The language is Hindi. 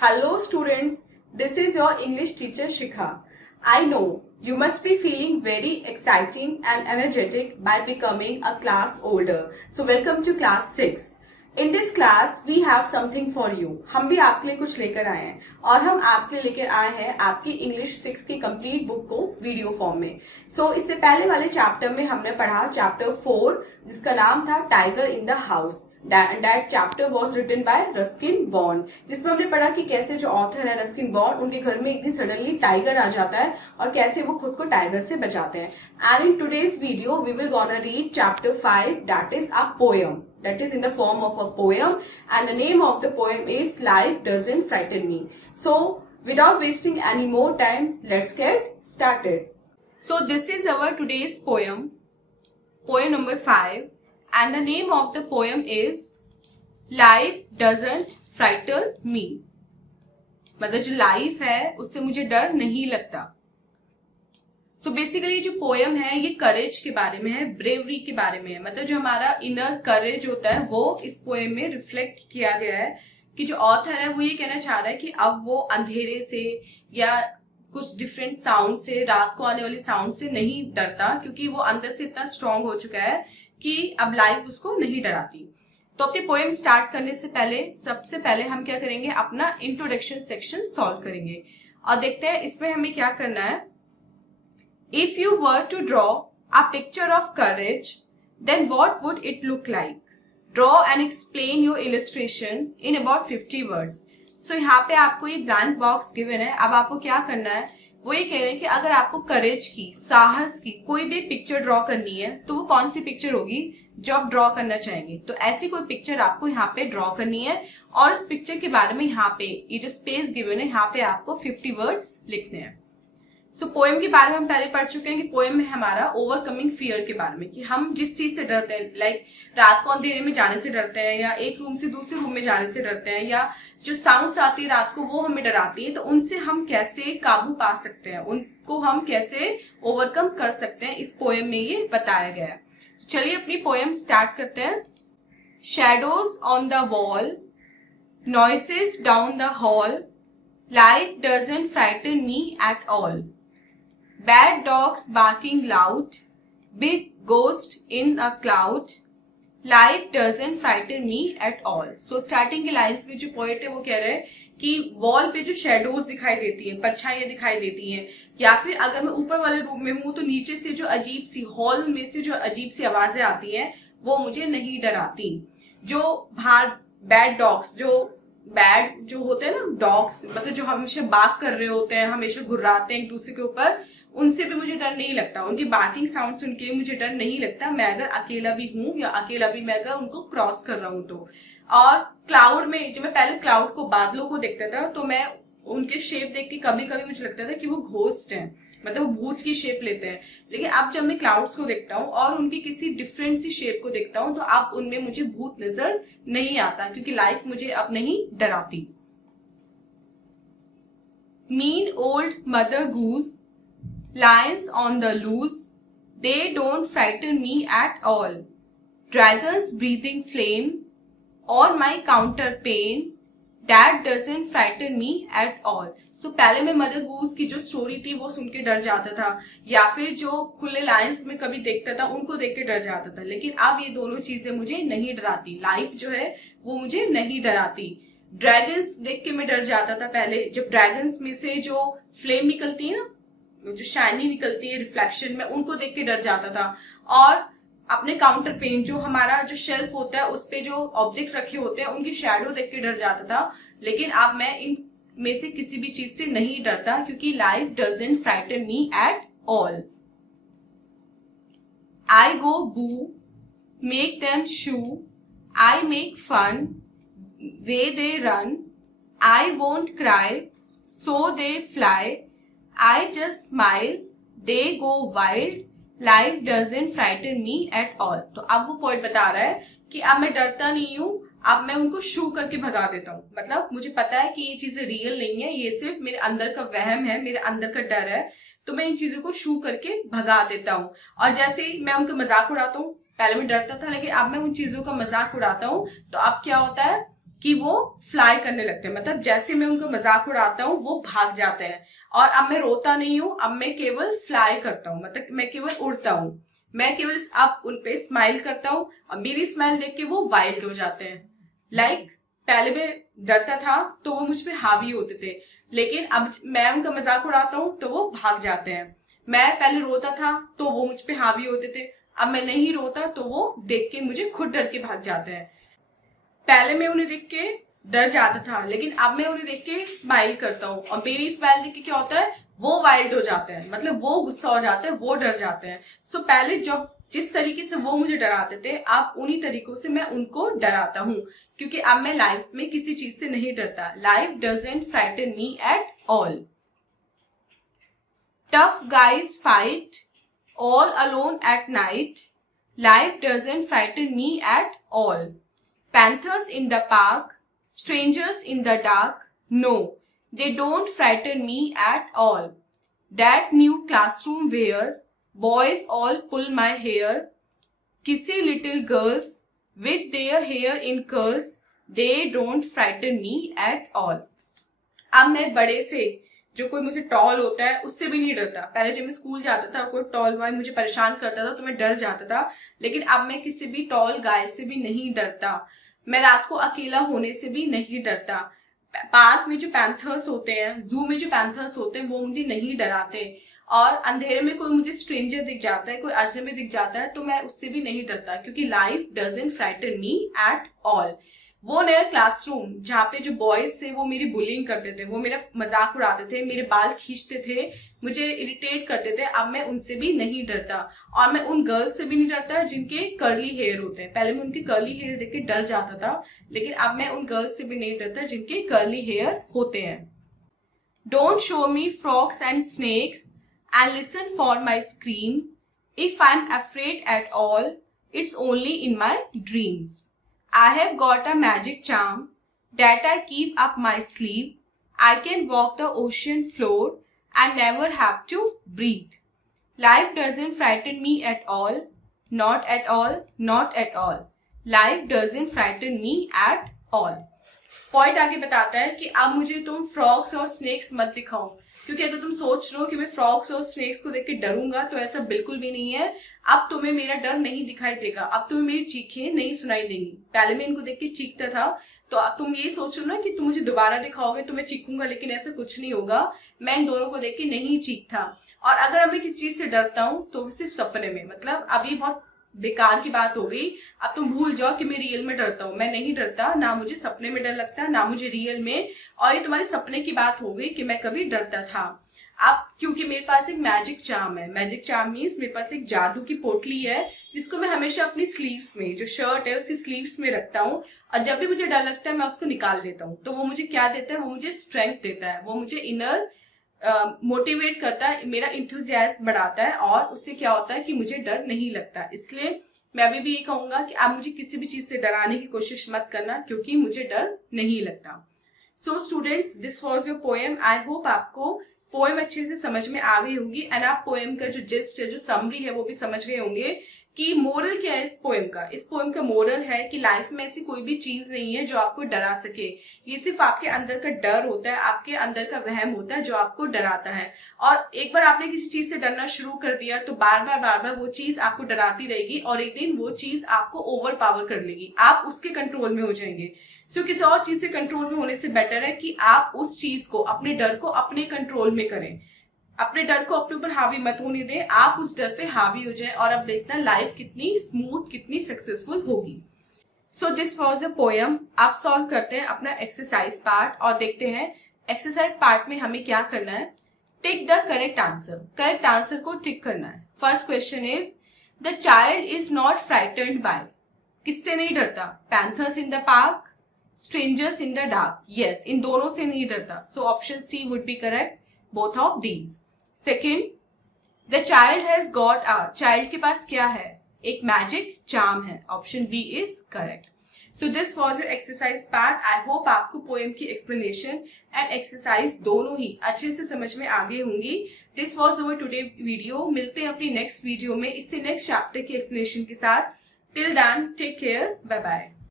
Hello students, this is your English teacher Shikha. I know you must be feeling very exciting and energetic by becoming a class older. So welcome to class 6. In this class we have something for you. हम भी आपके लिए कुछ लेकर आए हैं और हम आपके लिए लेकर आए हैं आपकी इंग्लिश 6 की कंप्लीट बुक को वीडियो फॉर्म में. इससे पहले वाले चैप्टर में हमने पढ़ा चैप्टर 4 जिसका नाम था tiger in the house. That chapter was written by Ruskin Bond, जिसमें हमने पढ़ा कि कैसे जो ऑथर है रस्किन बॉन्ड उनके घर में एक दिन सडनली टाइगर आ जाता है और कैसे वो खुद को टाइगर से बचाते हैं. And in today's video we will gonna read chapter 5 that is a poem. That is in the form of a poem and the name of the poem is Life Doesn't Frighten Me. So without wasting any more time, let's get started. So this is our today's poem number 5. And the name of the poem is Life Doesn't Frighten Me. मतलब जो लाइफ है उससे मुझे डर नहीं लगता. सो बेसिकली जो पोएम है ये करेज के बारे में है, ब्रेवरी के बारे में है. मतलब जो हमारा इनर करेज होता है वो इस पोएम में रिफ्लेक्ट किया गया है कि जो ऑथर है वो ये कहना चाह रहा है कि अब वो अंधेरे से या कुछ डिफरेंट साउंड से, रात को आने वाली साउंड से नहीं डरता क्योंकि वो अंदर से इतना स्ट्रांग हो चुका है कि अब लाइफ उसको नहीं डराती. तो अपनी पोएम स्टार्ट करने से पहले सबसे पहले हम क्या करेंगे, अपना इंट्रोडक्शन सेक्शन सॉल्व करेंगे और देखते हैं इसमें हमें क्या करना है. If you were to draw a picture of courage then what would it look like. Draw and explain your illustration in about 50 words. So यहाँ पे आपको ये ब्लैंक बॉक्स गिवन है. अब आपको क्या करना है, वो ये कह रहे हैं कि अगर आपको करेज की, साहस की कोई भी पिक्चर ड्रॉ करनी है तो वो कौन सी पिक्चर होगी जो आप ड्रॉ करना चाहेंगे. तो ऐसी कोई पिक्चर आपको यहाँ पे ड्रॉ करनी है और इस पिक्चर के बारे में यहाँ पे ये जो स्पेस गिवन है यहाँ पे आपको 50 वर्ड्स लिखने हैं. सो पोएम के बारे में हम पहले पढ़ चुके हैं कि पोएम में हमारा ओवरकमिंग फियर के बारे में, कि हम जिस चीज से डरते हैं, लाइक रात को अंधेरे में जाने से डरते हैं या एक रूम से दूसरे रूम में जाने से डरते हैं या जो साउंड्स आती है रात को वो हमें डराती है, तो उनसे हम कैसे काबू पा सकते हैं, उनको हम कैसे ओवरकम कर सकते हैं, इस पोएम में ये बताया गया है. चलिए अपनी पोएम स्टार्ट करते हैं. Shadows on the wall, noises down the hall, life doesn't frighten me at all. Bad dogs barking loud, big ghost in a cloud, life doesn't frighten me at all. So starting की लाइन्स में जो पोएट है वो कह रहे हैं कि वॉल पे जो शेडोज दिखाई देती हैं, परछाइयां दिखाई देती हैं, या फिर अगर मैं ऊपर वाले रूम में हूं तो नीचे से जो अजीब सी हॉल में से जो अजीब सी आवाजें आती हैं वो मुझे नहीं डराती. जो बाहर बैड डॉग्स, जो बैड जो होते हैं ना डॉग्स, मतलब जो हमेशा बाग कर रहे होते हैं, हमेशा घुर्राते हैं एक दूसरे के ऊपर, उनसे भी मुझे डर नहीं लगता. उनकी बार्किंग साउंड सुन के मुझे डर नहीं लगता, मैं अगर अकेला भी हूं या अकेला भी मैं अगर उनको क्रॉस कर रहा हूं तो. और क्लाउड में जब मैं पहले क्लाउड को, बादलों को देखता था तो मैं उनके शेप देख के कभी कभी मुझे लगता था कि वो घोस्ट हैं, मतलब वो भूत की शेप लेते हैं. लेकिन अब जब मैं क्लाउड्स को देखता हूँ और उनकी किसी डिफरेंट सी शेप को देखता हूँ तो अब उनमें मुझे भूत नजर नहीं आता क्योंकि लाइफ मुझे अब नहीं डराती. Mean old Mother Goose, lions on the loose, they don't frighten me at all. Dragons breathing flame, or my counterpane, that doesn't frighten me at all. So पहले मैं मदर गूस की जो स्टोरी थी वो सुन के डर जाता था, या फिर जो खुले लायंस में कभी देखता था उनको देख के डर जाता था, लेकिन अब ये दोनों चीजें मुझे नहीं डराती. लाइफ जो है वो मुझे नहीं डराती. ड्रैगन्स देख के मैं डर जाता था पहले, जब ड्रैगन्स में से जो फ्लेम निकलती है ना, जो शाइनी निकलती है रिफ्लेक्शन में, उनको देख के डर जाता था. और अपने काउंटर पेन, जो हमारा जो शेल्फ होता है उस पे जो ऑब्जेक्ट रखे होते हैं उनकी शैडो देख के डर जाता था. लेकिन अब मैं इन में से किसी भी चीज से नहीं डरता क्योंकि life doesn't frighten me at all. I go boo, make them shoo, I make fun, way they run, I won't cry, so they fly, I just smile, they go wild, life doesn't frighten me at all. तो अब वो पॉइंट बता रहा है कि अब मैं डरता नहीं हूँ, अब मैं उनको शू करके भगा देता हूँ. मतलब मुझे पता है कि ये चीजें रियल नहीं है, ये सिर्फ मेरे अंदर का वहम है, मेरे अंदर का डर है, तो मैं इन चीजों को शू करके भगा देता हूँ. और जैसे ही मैं उनका मजाक उड़ाता हूँ, पहले मैं डरता था लेकिन अब मैं उन चीजों का मजाक उड़ाता हूँ तो अब क्या होता है कि वो फ्लाई करने लगते हैं, मतलब जैसे मैं उनका मजाक उड़ाता हूँ वो भाग जाते हैं। और अब मैं रोता नहीं हूँ, अब मैं केवल फ्लाई करता हूँ, मतलब मैं केवल उड़ता हूँ। मैं केवल अब उनपे स्माइल करता हूँ और मेरी स्माइल देख के वो वाइल्ड हो जाते हैं। लाइक पहले मैं डरता था तो वो मुझ पे हावी होते थे, लेकिन अब मैं उनका मजाक उड़ाता हूँ तो वो भाग जाते हैं। मैं पहले रोता था तो वो मुझ पे हावी होते थे, अब मैं नहीं रोता तो वो देख के मुझे खुद डर के भाग जाते हैं। पहले मैं उन्हें देख के डर जाता था, लेकिन अब मैं उन्हें देख के स्माइल करता हूँ और मेरी स्माइल देख के क्या होता है, वो वाइल्ड हो जाते हैं, मतलब वो गुस्सा हो जाते हैं, वो डर जाते हैं। सो पहले जब जिस तरीके से वो मुझे डराते थे, अब उन्हीं तरीकों से मैं उनको डराता हूँ, क्योंकि अब मैं लाइफ में किसी चीज से नहीं डरता। Life doesn't frighten me at all. Tough guys fight all alone at night. Life doesn't frighten me at all. Panthers in the park, strangers in the dark. No, they don't frighten me at all. That new classroom where boys all pull my hair. Kissy little girls with their hair in curls. They don't frighten me at all. अब मैं बड़े से जो कोई मुझे टॉल होता है उससे भी नहीं डरता। पहले जब मैं स्कूल जाता था कोई टॉल बॉय मुझे परेशान करता था तो मैं डर जाता था, लेकिन अब मैं किसी भी टॉल गाय से भी नहीं डरता। मैं रात को अकेला होने से भी नहीं डरता। पार्क में जो पैंथर्स होते हैं, जू में जो पैंथर्स होते हैं, वो मुझे नहीं डराते। और अंधेरे में कोई मुझे स्ट्रेंजर दिख जाता है, कोई अजनबी दिख जाता है, तो मैं उससे भी नहीं डरता, क्योंकि life doesn't frighten me at all. वो नया क्लासरूम जहाँ पे जो बॉयज थे वो मेरी बुलिंग करते थे, वो मेरा मजाक उड़ाते थे, मेरे बाल खींचते थे, मुझे इरिटेट करते थे, अब मैं उनसे भी नहीं डरता। और मैं उन गर्ल्स से भी नहीं डरता जिनके कर्ली हेयर होते हैं। पहले मैं उनके कर्ली हेयर देख के डर जाता था, लेकिन अब मैं उन गर्ल्स से भी नहीं डरता जिनके कर्ली हेयर होते हैं। Don't show me frogs and snakes and listen for my scream. If I am afraid at all, it's only in my dreams. I have got a magic charm that I keep up my sleeve. I can walk the ocean floor and never have to breathe. Life doesn't frighten me at all. Not at all. Not at all. Life doesn't frighten me at all. Point आगे बताता है कि अब मुझे तुम फ्रॉक्स और स्नेक्स मत दिखाओ, क्योंकि अगर तुम सोच रहे हो कि मैं फ्रॉक्स और स्नेक्स को देख के डरूंगा तो ऐसा बिल्कुल भी नहीं है। अब तुम्हें मेरा डर नहीं दिखाई देगा, अब तुम्हें मेरी चीखें नहीं सुनाई देंगी। पहले मैं इनको देख के चीखता था, तो अब तुम ये सोच रहे हो ना कि तुम मुझे दोबारा दिखाओगे तो मैं चीखूंगा, लेकिन ऐसा कुछ नहीं होगा। मैं इन दोनों को देख के नहीं चीखता। और अगर मैं किसी चीज से डरता हूँ तो सिर्फ सपने में, मतलब अभी बहुत बेकार की बात हो गई। अब तुम भूल जाओ कि मैं रियल में डरता हूँ। मैं नहीं डरता, ना मुझे सपने में डर लगता है, ना मुझे रियल में। और ये तुम्हारे सपने की बात हो गई कि मैं कभी डरता था। अब क्योंकि मेरे पास एक मैजिक चार्म है, मैजिक चार्म मीन्स मेरे पास एक जादू की पोटली है जिसको मैं हमेशा अपनी स्लीव्स में, जो शर्ट है उसकी स्लीव्स में रखता हूँ। और जब भी मुझे डर लगता है मैं उसको निकाल देता हूँ, तो वो मुझे क्या देता है, वो मुझे स्ट्रेंथ देता है, वो मुझे इनर मोटिवेट करता है, मेरा इंथुजियाज्म बढ़ाता है, और उससे क्या होता है कि मुझे डर नहीं लगता। इसलिए मैं अभी भी ये कहूंगा कि आप मुझे किसी भी चीज से डराने की कोशिश मत करना, क्योंकि मुझे डर नहीं लगता। So students, this was your poem. I hope आपको पोएम अच्छे से समझ में आ गई होगी, एंड आप पोएम का जो जिस्ट है, जो समरी है, वो भी समझ गए होंगे कि मोरल क्या है इस पोएम का। इस पोएम का मोरल है कि लाइफ में ऐसी कोई भी चीज नहीं है जो आपको डरा सके। ये सिर्फ आपके अंदर का डर होता है, आपके अंदर का वहम होता है जो आपको डराता है। और एक बार आपने किसी चीज से डरना शुरू कर दिया तो बार बार वो चीज आपको डराती रहेगी, और एक दिन वो चीज आपको ओवर पावर कर लेगी, आप उसके कंट्रोल में हो जाएंगे। सो किसी और चीज से कंट्रोल में होने से बेटर है कि आप उस चीज को, अपने डर को अपने कंट्रोल में करें। अपने डर को अपने ऊपर हावी मत होने दें, आप उस डर पे हावी हो जाएं, और अब देखना लाइफ कितनी स्मूथ, कितनी सक्सेसफुल होगी। So this was a poem. आप सॉल्व करते हैं अपना एक्सरसाइज पार्ट और देखते हैं एक्सरसाइज पार्ट में हमें क्या करना है। Tick the correct answer. Correct answer को टिक करना है। First question is, the child is not frightened by. किससे नहीं डरता? Panthers in the park, strangers in the dark. Yes, इन दोनों से नहीं डरता। So option C would be correct, both of these. Second, the child has got a. Child के पास क्या है? एक मैजिक चार्म है। Option B is correct. So this was your exercise part. I hope आपको पोएम की एक्सप्लेनेशन एंड एक्सरसाइज दोनों ही अच्छे से समझ में आ गई होंगी। This was our today video. मिलते हैं अपनी नेक्स्ट वीडियो में इससे नेक्स्ट चैप्टर की एक्सप्लेनेशन के साथ। Till then, take care, bye bye.